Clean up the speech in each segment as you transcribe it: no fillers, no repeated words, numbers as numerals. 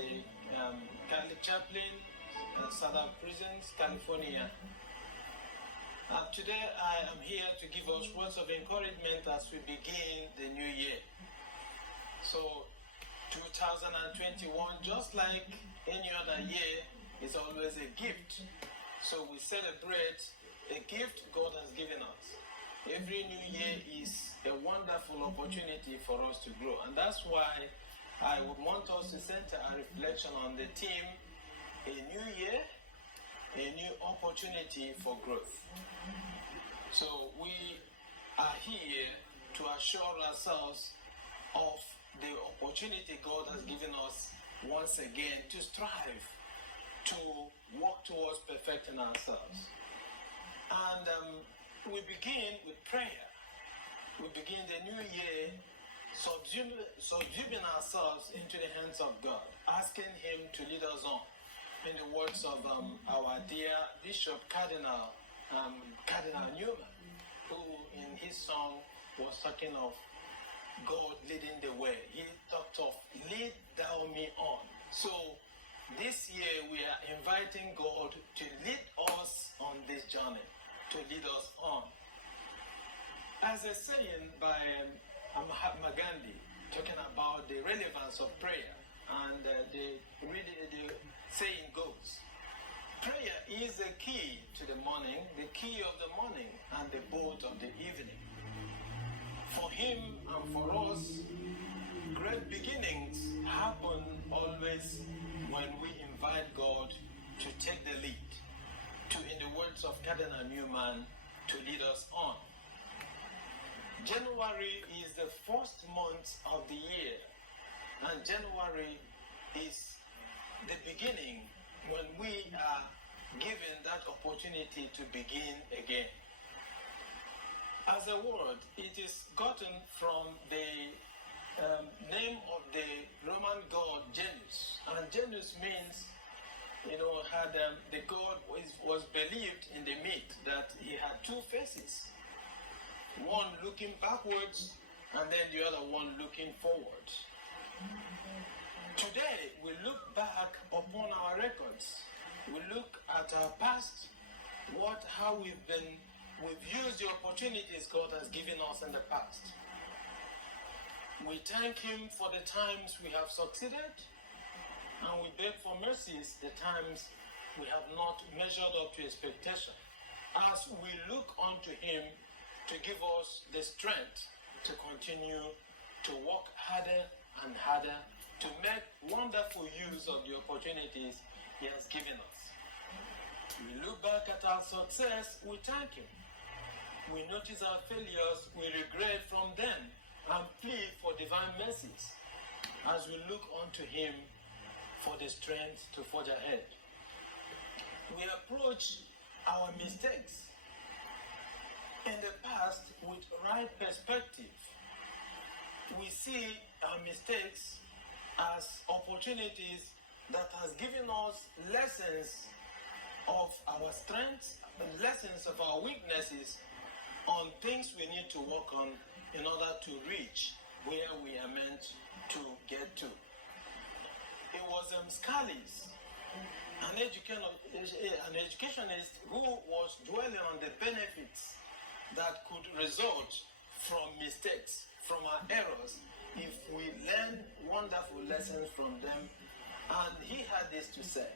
the Chaplin, SATF prisons, California. Today I am here to give us words of encouragement as we begin the new year. So 2021, just like any other year, is always a gift. So we celebrate a gift God has given us. Every new year is a wonderful opportunity for us to grow. And that's why I would want us to center our reflection on the theme, a new year, a new opportunity for growth. So we are here to assure ourselves of the opportunity God has given us once again to strive, to work towards perfecting ourselves. And we begin with prayer. We begin the new year subduing ourselves into the hands of God, asking Him to lead us on. In the words of our dear Bishop Cardinal Newman, who in his song was talking of God leading the way. He talked of lead thou me on. So this year we are inviting God to lead us on this journey, to lead us on. As a saying by Mahatma Gandhi, talking about the relevance of prayer, and the saying goes, prayer is the key to the morning, the key of the morning, and the boat of the evening. For him and for us, great beginnings happen always when we invite God to take the lead, to, in the words of Cardinal Newman, to lead us on. January is the first month of the year, and January is the beginning when we are given that opportunity to begin again. As a word, it is gotten from the name of the Roman god Janus, and Janus means, had the god was believed in the myth that he had two faces, one looking backwards and then the other one looking forward. Today we look back upon our records. We look at our past, how we've used the opportunities God has given us in the past. We thank Him for the times we have succeeded, and we beg for mercies the times we have not measured up to expectation, as we look unto Him to give us the strength to continue to work harder and harder to make wonderful use of the opportunities He has given us. We look back at our success, we thank Him. We notice our failures, we regret from them, and plead for divine mercies as we look unto Him for the strength to forge ahead. We approach our mistakes in the past with right perspective. We see our mistakes as opportunities that has given us lessons of our strengths and lessons of our weaknesses on things we need to work on in order to reach where we are meant to get to. It was Scalise, an educationist who was dwelling on the benefits that could result from mistakes, from our errors, if we learn wonderful lessons from them. And he had this to say: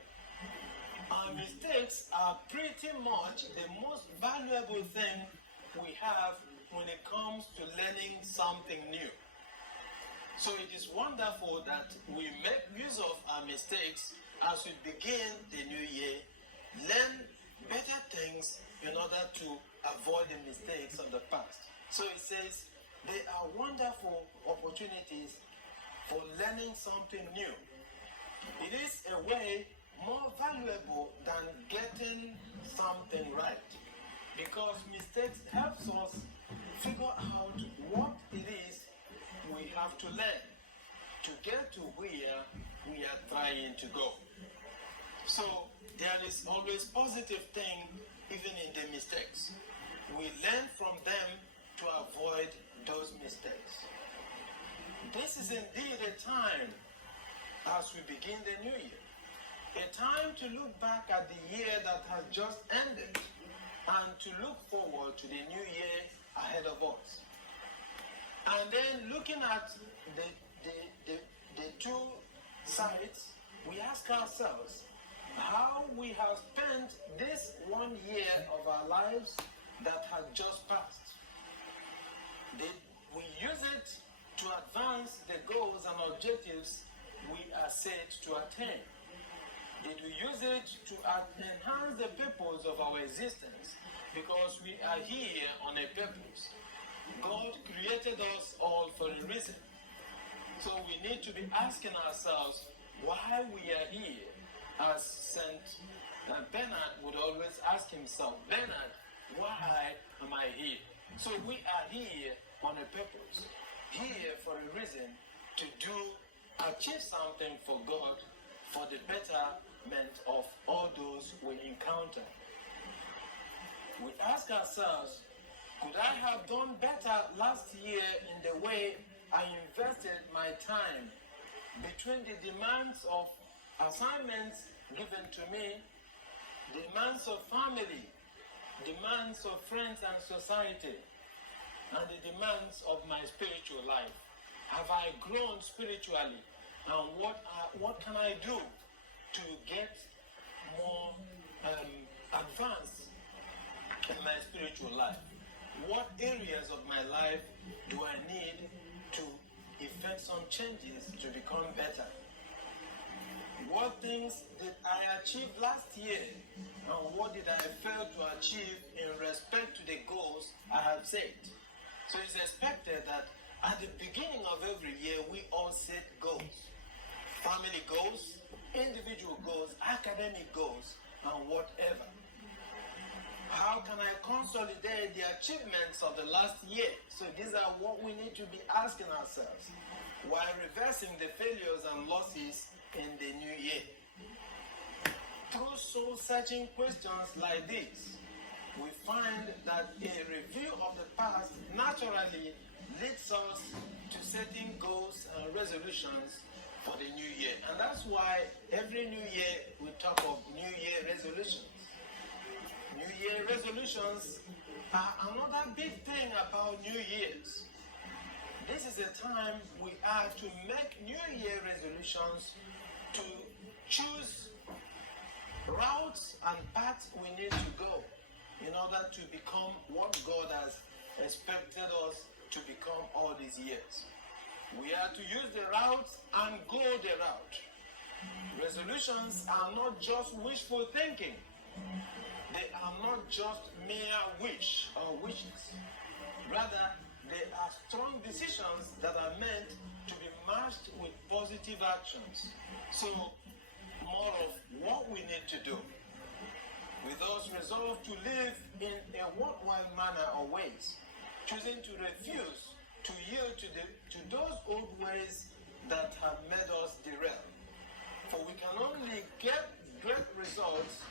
our mistakes are pretty much the most valuable thing we have when it comes to learning something new. So it is wonderful that we make use of our mistakes as we begin the new year, learn better things in order to avoid the mistakes of the past. So it says there are wonderful opportunities for learning something new. It is a way more valuable than getting something right, because mistakes helps us figure out what it is we have to learn to get to where we are trying to go. So there is always positive thing even in the mistakes. We learn from them to avoid those mistakes. This is indeed a time as we begin the new year. A time to look back at the year that has just ended and to look forward to the new year ahead of us. And then looking at the two sides, we ask ourselves how we have spent this 1 year of our lives that had just passed. Did we use it to advance the goals and objectives we are set to attain? Did we use it to enhance the purpose of our existence? Because we are here on a purpose. God created us all for a reason. So we need to be asking ourselves why we are here. As St. Bernard would always ask himself, Bernard, why am I here? So we are here on a purpose, here for a reason to achieve something for God, for the betterment of all those we encounter. We ask ourselves, could I have done better last year in the way I invested my time between the demands of assignments given to me, demands of family, demands of friends and society, and the demands of my spiritual life? Have I grown spiritually? And what can I do to get more advanced in my spiritual life? What areas of my life do I need to effect some changes to become better? What things did I achieve last year, and what did I fail to achieve in respect to the goals I have set? So it's expected that at the beginning of every year, we all set goals. Family goals, individual goals, academic goals, and whatever. How can I consolidate the achievements of the last year? So these are what we need to be asking ourselves while reversing the failures and losses in the new year. Through soul-searching questions like this, we find that a review of the past naturally leads us to setting goals and resolutions for the new year. And that's why every new year we talk of New Year resolutions. New Year resolutions are another big thing about New Year's. This is a time we are to make New Year resolutions to choose routes and paths we need to go in order to become what God has expected us to become all these years. We are to use the routes and go the route. Resolutions are not just wishful thinking. They are not just mere wish or wishes. Rather, they are strong decisions that are meant to be matched with positive actions. So, more of what we need to do. With us resolved to live in a worthwhile manner or ways, choosing to refuse to yield to those old ways that have made us derail. For we can only get great results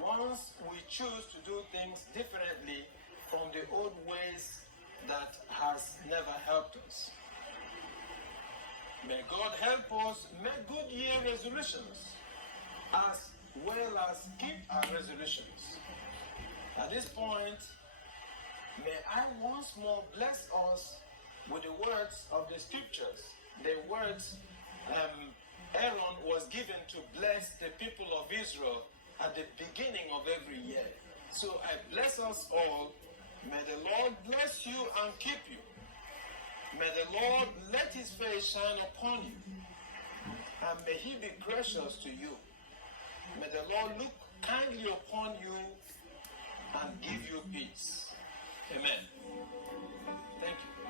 once we choose to do things differently from the old ways that has never helped us. May God help us make good year resolutions as well as keep our resolutions. At this point, may I once more bless us with the words of the scriptures, the words Aaron was given to bless the people of Israel at the beginning of every year. So I bless us all. May the Lord bless you and keep you. May the Lord let his face shine upon you. And may he be gracious to you. May the Lord look kindly upon you and give you peace. Amen. Thank you.